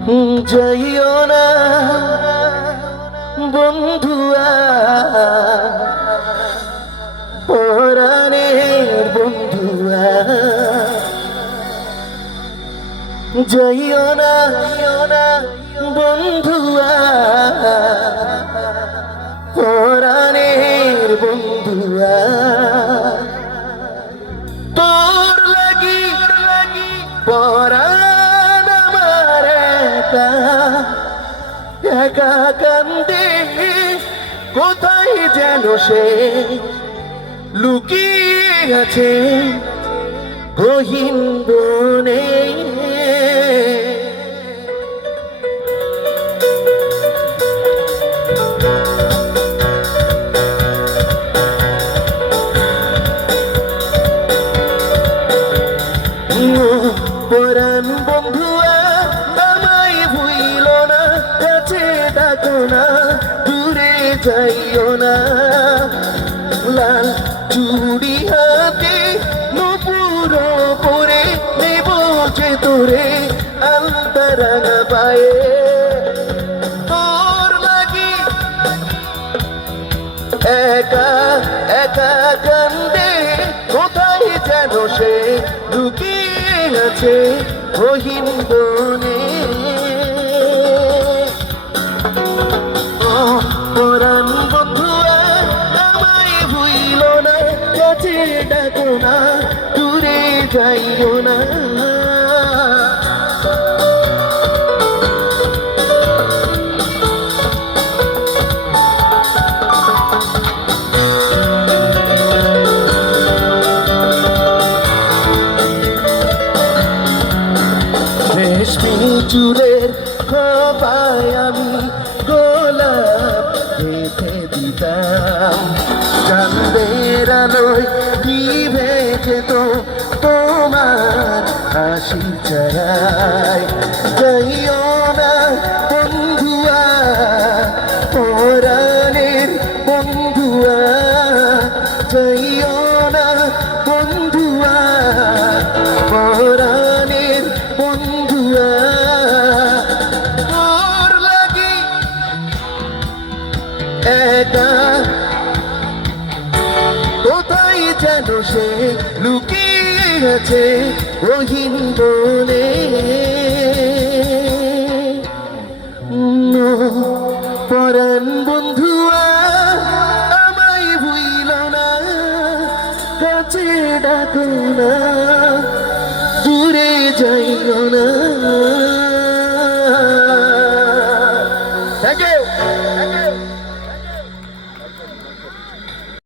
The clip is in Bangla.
যাইও না বন্ধুয়া, পরাণের বন্ধুয়া, যাইও না বন্ধুয়া, পরাণের বন্ধুয়া। তোর লাগি পরাণ আমার একা একা কান্দে, কোথায় যেন সে লুকিয়ে আছে গহীন বনে। পরাণ বন্ধুয়া আমায় ভুইল না, কাছে ডাকো না, দূরে যাইও না। লাল চুড়ি হাতে নুপুর পরে নেব যে তোরে আলতা রাঙা পায়ে। তোর লাগি একা একা কান্দে, কোথায় যেন সে লুকিয়ে আছে গহীন বনে। পরাণ বন্ধুয়া আমায় ভুইল না, কাছে ডাকো না, দূরে যাইও না। রেশমি চুলের খোপায় আমি গোলাপ গেঁথে দিতাম, চাঁদের আলোয় নিভে যেত তোমার হাসির ছায়ায়। যাইও না বন্ধুয়া, পরাণের বন্ধুয়া, যাইও না বন্ধুয়া, পরাণের বন্ধুয়া। তোর লাগি একা কোথায় যেন সে লুকিয়ে আছে গহীন বনে। পরাণ বন্ধুয়া আমায় ভুইল না, কাছে ডাকো না, দূরে যাইও না। Thank you.